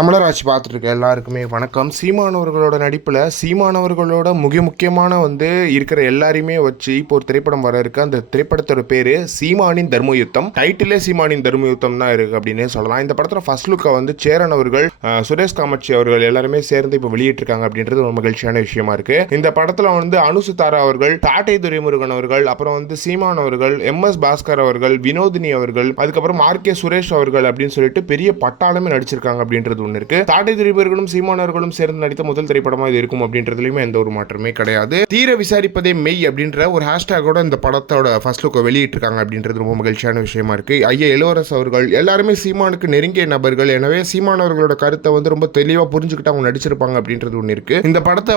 தமிழராட்சி பார்த்துட்டு இருக்க எல்லாருக்குமே வணக்கம். சீமானவர்களோட நடிப்பில் சீமானவர்களோட முக்கியமான இருக்கிற எல்லாரையுமே வச்சு இப்போ ஒரு திரைப்படம் வர இருக்கு. அந்த திரைப்படத்தோட பேர் சீமானின் தர்மயுத்தம். டைட்டிலே சீமானின் தர்மயுத்தம் தான் இருக்கு அப்படின்னே சொல்லலாம். இந்த படத்தில் ஃபர்ஸ்ட் லுக்கை சேரன் அவர்கள், சுரேஷ் காமாட்சி அவர்கள் எல்லாருமே சேர்ந்து இப்போ வெளியிட்டிருக்காங்க அப்படின்றது ஒரு மகிழ்ச்சியான விஷயமா இருக்கு. இந்த படத்தில் அனுசுதாரா அவர்கள், டாட்டை துரைமுருகன் அவர்கள், அப்புறம் சீமான் அவர்கள், MS பாஸ்கர் அவர்கள், வினோதினி அவர்கள், அதுக்கப்புறம் RK சுரேஷ் அவர்கள் அப்படின்னு சொல்லிட்டு பெரிய பட்டாளமே நடிச்சிருக்காங்க அப்படின்றது ஒன்று இருக்கு. டாடை திரைப்பர்களும் சீமானவர்களும் சேர்ந்து நடித்த முதல் திரைப்படமா இது இருக்கும் அப்படின்றதுலயுமே எந்த ஒரு மாற்றமே கிடையாது. தீர விசாரிப்பதே மெய் அப்படின்ற ஒரு ஹேஷ்டேகோட இந்த படத்தோட ஃபர்ஸ்ட் லுக்கை வெளியிட்டிருக்காங்க அப்படின்றது ரொம்ப மகிழ்ச்சியான விஷயமா இருக்கு. ஐயா இளவரசு அவர்கள் எல்லாருமே சீமானுக்கு நெருங்கிய நபர்கள். எனவே சீமானவர்களோட கருத்தை ரொம்ப தெளிவா புரிஞ்சுக்கிட்டு அவங்க நடிச்சிருப்பாங்க அப்படின்றது ஒன்று இருக்கு. இந்த படத்தை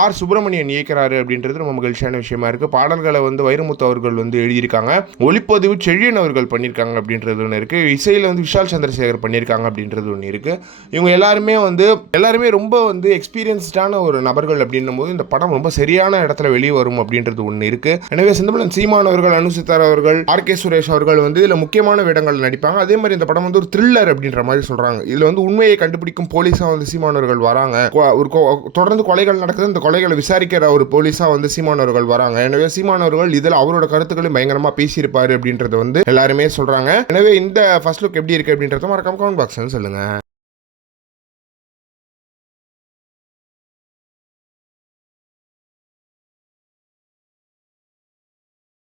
R சுப்பிரமணியன் இயக்கிறாரு அப்படின்றது ரொம்ப மகிழ்ச்சியான விஷயமா இருக்கு. பாடல்களை வைரமுத்து அவர்கள் எழுதியிருக்காங்க. ஒளிப்பதிவு செழியன் அவர்கள் பண்ணியிருக்காங்க அப்படின்றது ஒன்று இருக்கு. இசையில விஷால் சந்திரசேகர் பண்ணியிருக்காங்க அப்படின்றது ஒன்று இருக்கு. இவங்க எல்லாருமே ரொம்ப எக்ஸ்பீரியன்ஸ்டான ஒரு நபர்கள் அப்படின்னும் போது இந்த படம் ரொம்ப சரியான இடத்துல வெளியே வரும் அப்படின்றது ஒன்று இருக்கு. எனவே செந்தமிழன் சீமான் அவர்கள், அனுசுதாரா அவர்கள், RK சுரேஷ் அவர்கள் இதுல முக்கியமான வேடங்கள் நடிப்பாங்க. அதே மாதிரி இந்த படம் ஒரு த்ரில்லர் அப்படின்ற மாதிரி சொல்றாங்க. இதுல உண்மையை கண்டுபிடிக்கும் போலீஸா சீமானவர்கள் வராங்க. தொடர்ந்து கொலைகள் நடக்குது. இந்த கொலைகளை விசாரிக்கிற ஒரு போலீஸா சீமானவர்கள் வராங்க. எனவே சீமானவர்கள் இதுல அவரோட கருத்துக்களை பயங்கரமா பேசியிருப்பாரு அப்படின்றது எல்லாருமே சொல்றாங்க. எனவே இந்த ஃபர்ஸ்ட் லுக் எப்படி இருக்கு அப்படின்றத மறக்காம கமெண்ட் பாக்ஸ்ல சொல்லுங்க.